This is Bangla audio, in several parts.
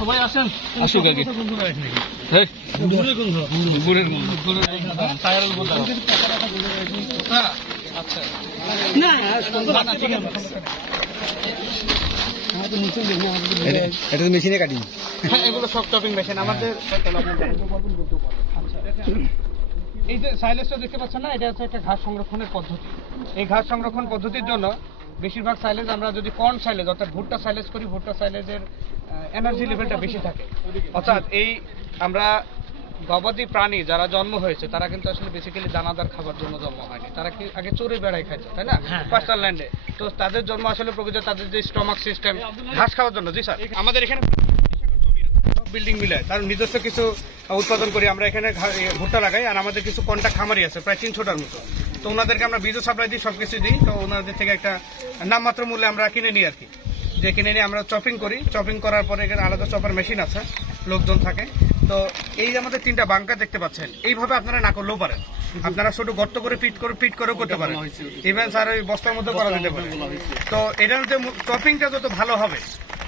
সবাই আসেন, আসুক আগে। আচ্ছা না ঠিক আছে, এটা তো মেশিনে কাটি। এগুলো সব টপিং মেশিন আমাদের। এই যে সাইলেজটা দেখতে পাচ্ছেন না, এটা হচ্ছে একটা ঘাস সংরক্ষণের পদ্ধতি। এই ঘাস সংরক্ষণ পদ্ধতির জন্য বেশিরভাগ সাইলেজ আমরা যদি কর্ন সাইলেজ অর্থাৎ ভুট্টা সাইলেজ করি, ভুট্টা সাইলেজের এনার্জি লেভেলটা বেশি থাকে। অর্থাৎ এই আমরা গবাদি প্রাণী যারা জন্ম হয়েছে তারা কিন্তু আসলে বেসিক্যালি দানাদার খাবার জন্য জন্ম হয়নি, তারা কি আগে চড়ে বেড়াই খাইছে, তাই না, পাস্টার ল্যান্ডে। তো তাদের জন্ম আসলে প্রকৃত তাদের যে স্টমাক সিস্টেম ঘাস খাওয়ার জন্য। জি স্যার, আমাদের এখানে বিল্ডিং মিলে তার নিজস্ব কিছু উৎপাদন করি আমরা, এখানে ভুট্টা লাগাই। আর আমাদের কিছু কন্ট্রাক্ট খামারি আছে প্রায় 300টার মতো, তো ওনাদেরকে আমরা বীজও সাপ্লাই দিই, সবকিছু দিই। তো ওনাদের থেকে একটা নামমাত্র মূল্যে আমরা কিনে নিই আর কি, যে কিনে নিয়ে আমরা চপিং করি। চপিং করার পরে এখানে আলাদা চপার মেশিন আছে, লোকজন থাকে। তো এই যে আমাদের 3টা বাঙ্কার দেখতে পাচ্ছেন, এইভাবে আপনারা না করলেও পারেন, আপনারা শুধু গর্ত করে পিট করেও করতে পারেন, ইভেন স্যার ওই বস্তার মধ্যে করা যেতে পারে। তো এটার মধ্যে চপিংটা যত ভালো হবে,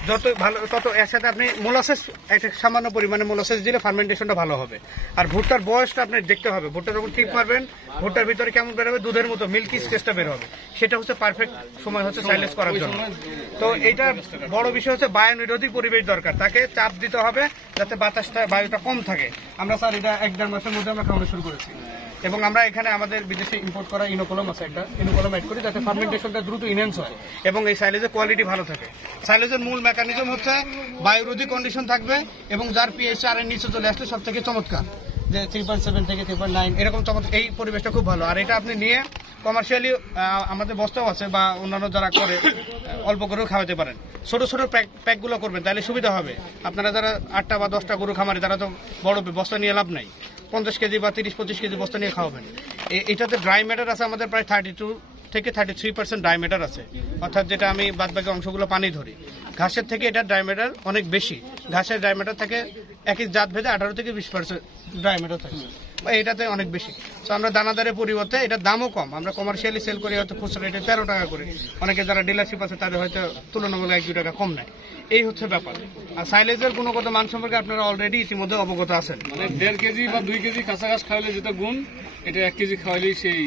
যত ভালো, তত এর সাথে আপনি মোলাসেস একটা সামান্য পরিমাণে মোলাসেস দিলে ফার্মেন্টেশনটা ভালো হবে। আর ভুট্টার বয়সটা আপনি দেখতে হবে, ভুট্টা যখন ঠিক পারবেন, ভুট্টার ভিতরে কেমন বের হবে, দুধের মতো মিল্কি স্টেজটা বের হবে, সেটা হচ্ছে পারফেক্ট সময় হচ্ছে সাইলেজ করার জন্য। তো এইটা বড় বিষয় হচ্ছে বায়ুনিরোধী পরিবেশ দরকার, তাকে চাপ দিতে হবে যাতে বাতাসটা বায়ুটা কম থাকে। আমরা স্যার এটা 1-1.5 মাসের মধ্যে আমরা খাওয়ানো শুরু করেছি, এবং আমরা এখানে আমাদের বিদেশে ইম্পোর্ট করা ইনোকলম আছে, একটা ইনোকলম অ্যাড করি যাতে ফার্মেন্টেশনটা দ্রুত ইনহ্যান্স হয় এবং এই সাইলেজের কোয়ালিটি ভালো থাকে। সাইলেজের মূল মেকানিজম হচ্ছে বায়ুরোধী কন্ডিশন থাকবে এবং যার পিএইচ 4 এর নিচে চলে আসলে সব থেকে চমৎকার, যে 3.7 থেকে 3.9 এরকম চমৎকার। এই পরিবেশটা খুব ভালো। আর এটা আপনি নিয়ে কমার্শিয়ালি আমাদের বস্তাও আছে বা অন্যান্য যারা করে অল্প করেও খাওয়াতে পারেন। ছোট ছোট প্যাকগুলো করবেন, তাহলে সুবিধা হবে। আপনারা যারা 8টা বা 10টা গরু খামারি, তারা তো বড় বস্তা নিয়ে লাভ নাই, 50 কেজি বা 30-25 কেজি বস্তা নিয়ে খাওয়াবেন। এটাতে ড্রাই ম্যাটার আছে আমাদের প্রায় 32 থেকে 33% ড্রাই ম্যাটার আছে, অর্থাৎ যেটা আমি বাদবাকি অংশগুলো পানি ধরি। ঘাসের থেকে এটা ড্রাই ম্যাটার অনেক বেশি, ঘাসের ড্রাই ম্যাটার থাকে এক এক জাত ভেদে 18 থেকে 20% ড্রাই ম্যাটার থাকে, এটাতে অনেক বেশি। তো আমরা দানাদারের পরিবর্তে এটার দামও কম, আমরা কমার্শিয়ালি সেল করি হয়তো খুচরা রেটে 13 টাকা করে, অনেকে যারা ডিলারশিপ আছে তাদের হয়তো তুলনামূলক 1-2 টাকা কম নেয়। এই হচ্ছে ব্যাপার। আর সাইলেজের গুণগত মান সম্পর্কে আপনারা অলরেডি ইতিমধ্যে অবগত আছেন। মানে 1.5 কেজি বা 2 কেজি কাঁচা ঘাস খাওয়ালে যেটা গুণ, এটা 1 কেজি খাওয়ালেই সেই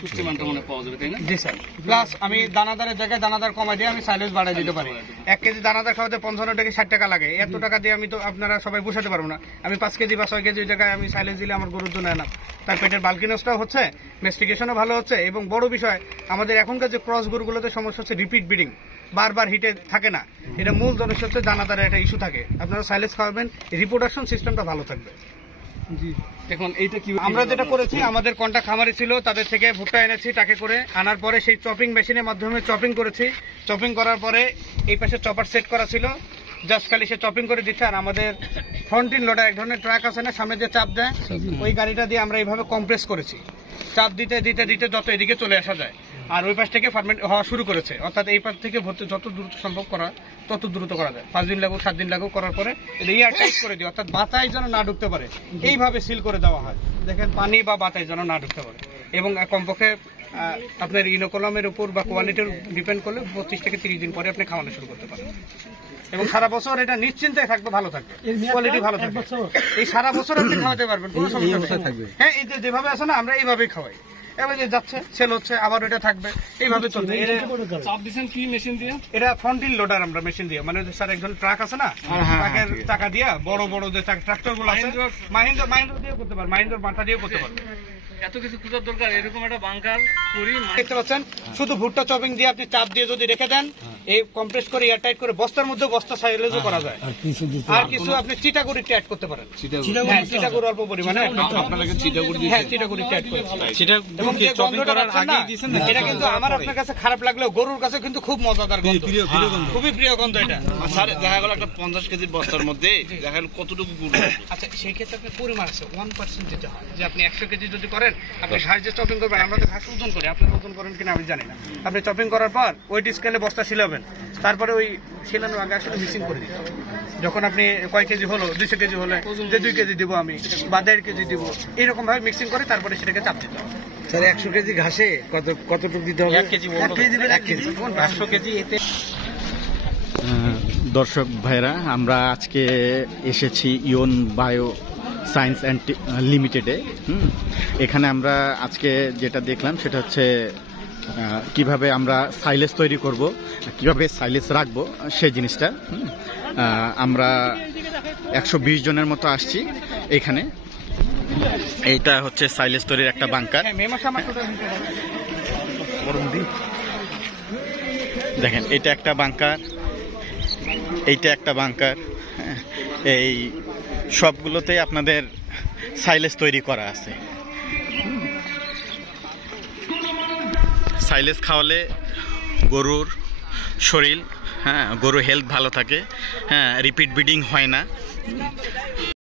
পুষ্টিমানটা মনে পাওয়া যাবে, তাই না? জি স্যার। প্লাস আমি দানাদারের জায়গায় দানাদার কমাই দিয়ে আমি সাইলেজ বাড়াই দিতে পারি। 1 কেজি দানাদার খাওয়াতে 55 থেকে 60 টাকা লাগে, এত টাকা দিয়ে আমি তো আপনারা সবাই বসাতে পারবো না। আমি 5 কেজি বা 6 কেজি জায়গায় আমি সাইলেজ দিলে আমার গরুর জন্য না, তার পেটের বাল্কিনেসটাও হচ্ছে, মেস্টিকেশনও ভালো হচ্ছে। এবং বড় বিষয় আমাদের এখনকার যে ক্রস গরুগুলোতে সমস্যা হচ্ছে রিপিট ব্রিডিং, বারবার হিটে থাকে না, এটা মূল সমস্যা হচ্ছে দানাদারের একটা ইস্যু থাকে। আপনারা সাইলেজ খাওয়াবেন, রিপ্রোডাকশন সিস্টেমটা ভালো থাকবে। জি, এখন এইটা কি আমরা যেটা করেছি, আমাদের কন্ট্রাক্ট খামারি ছিল, তাদের থেকে ভুট্টা এনেছি টাকে করে, আনার পরে সেই চপিং মেশিনের মাধ্যমে চপিং করেছি। চপিং করার পরে এই পাশে চপার সেট করা ছিল, জাস্ট খালি সে চপিং করে দিচ্ছে। আর আমাদের ফ্রন্টিন লোডার এক ধরনের ট্রাক আছে না, সামনে যে চাপ দেয়, ওই গাড়িটা দিয়ে আমরা এইভাবে কম্প্রেস করেছি, চাপ দিতে দিতে দিতে যত এদিকে চলে আসা যায়। আর ওই পাশ থেকে ফার্মেন্ট হওয়া শুরু করেছে, অর্থাৎ এই পাশ থেকে ভর্তি যত দ্রুত সম্ভব করা তত দ্রুত করা যায়। 5 দিন লাগুক 7 দিন লাগুক, করার পরে এয়ার টাইট করে দিই, অর্থাৎ বাতাস যেন না ঢুকতে পারে, এইভাবে সিল করে দেওয়া হয়। দেখেন, পানি বা বাতাস যেন না ঢুকতে পারে। এবং কমপক্ষে আপনার ইনোকলমের উপর বা কোয়ালিটির ডিপেন্ড করলে 25 থেকে 30 দিন পরে আপনি খাওয়ানো শুরু করতে পারেন। এবং সারা বছর এটা নিশ্চিন্তে থাকবে, ভালো থাকবে, কোয়ালিটি ভালো থাকবে। এই সারা বছর আপনি খাওয়াতে পারবেন, কোনো সমস্যা থাকবে। হ্যাঁ, এই যে যেভাবে আছে না, আমরা এইভাবেই খাওয়াই, এবার যে যাচ্ছে সেল হচ্ছে, আবার এটা থাকবে, এইভাবে চলবে। চাপ দিচ্ছেন কি মেশিন দিয়ে? এটা ফ্রন্টিল লোডার আমরা মেশিন দিয়ে, মানে স্যার একজন ট্রাক আছে না, ট্রাকের চাকা দিয়া বড় বড় যে ট্রাক্টর গুলো আছে, মাহিন্দ্র দিয়ে করতে পারবে, মাহিন্দ্র মাথা দিয়ে করতে পারবে। এত কিছু খোঁজার দরকার, এরকম একটা বাঙ্কার করি দেখতে পাচ্ছেন। শুধু ভুট্টা চপিং দিয়ে আপনি চাপ দিয়ে যদি রেখে দেন, এই কম্প্রেস করে এয়ার টাইট করে বস্তার মধ্যে বস্তা সাইলেজও করা যায়। আর কিছু আপনি চিটাগুড়ি অ্যাড করতে পারেন, হ্যাঁ, চিটাগুড়ি অল্প পরিমাণে, হ্যাঁ, চিটাগুড়ি অ্যাড করেছি। এবং যে গন্ধটা পাচ্ছেন না, এটা কিন্তু আমার আপনার কাছে খারাপ লাগলেও গরুর কাছে কিন্তু খুব মজাদার গন্ধ, খুবই প্রিয় গন্ধ এটা। স্যার, দেখা গেল একটা 50 কেজির বস্তার মধ্যে দেখা গেল কতটুকু গুড়? আচ্ছা, সেই ক্ষেত্রে আপনার পরিমাণ আছে, 1% দিতে হয়। যে আপনি 100 কেজি যদি করেন, আপনি ঘাস যে চপিং করবেন, আমরা তো ঘাস ওজন করি, আপনার ওজন করেন কিনা আমি জানি না। আপনি চপিং করার পর ওয়েট স্কেলে বস্তা ছিল শুকাবেন, তারপরে ওই শেলানো আগে আসলে মিক্সিং করে দিতে হবে। যখন আপনি কয় কেজি হলো, 200 কেজি হলে যে 2 কেজি দিব আমি বা 1.5 কেজি দিব, এইরকম ভাবে মিক্সিং করে তারপরে সেটাকে চাপ দিতে হবে। স্যার 100 কেজি ঘাসে কতটুকু দিতে হবে? 1 কেজি দিবেন, 1 কেজি 500 কেজি এতে। দর্শক ভাইরা, আমরা আজকে এসেছি ইয়ন বায়ো সায়েন্স অ্যান্ড লিমিটেডে। এখানে আমরা আজকে যেটা দেখলাম সেটা হচ্ছে কিভাবে আমরা সাইলেজ তৈরি করব, কিভাবে সাইলেজ রাখবো সেই জিনিসটা। আমরা 120 জনের মতো আসছি এখানে। এইটা হচ্ছে সাইলেজ তৈরির একটা বাংকার। দেখেন, এটা একটা বাংকার, এইটা একটা বাংকার। এই সবগুলোতেই আপনাদের সাইলেজ তৈরি করা আছে। সাইলেজ খাওয়ালে গরুর শরীর, গরু হেলথ ভালো থাকে, রিপিট ব্রিডিং হয় না।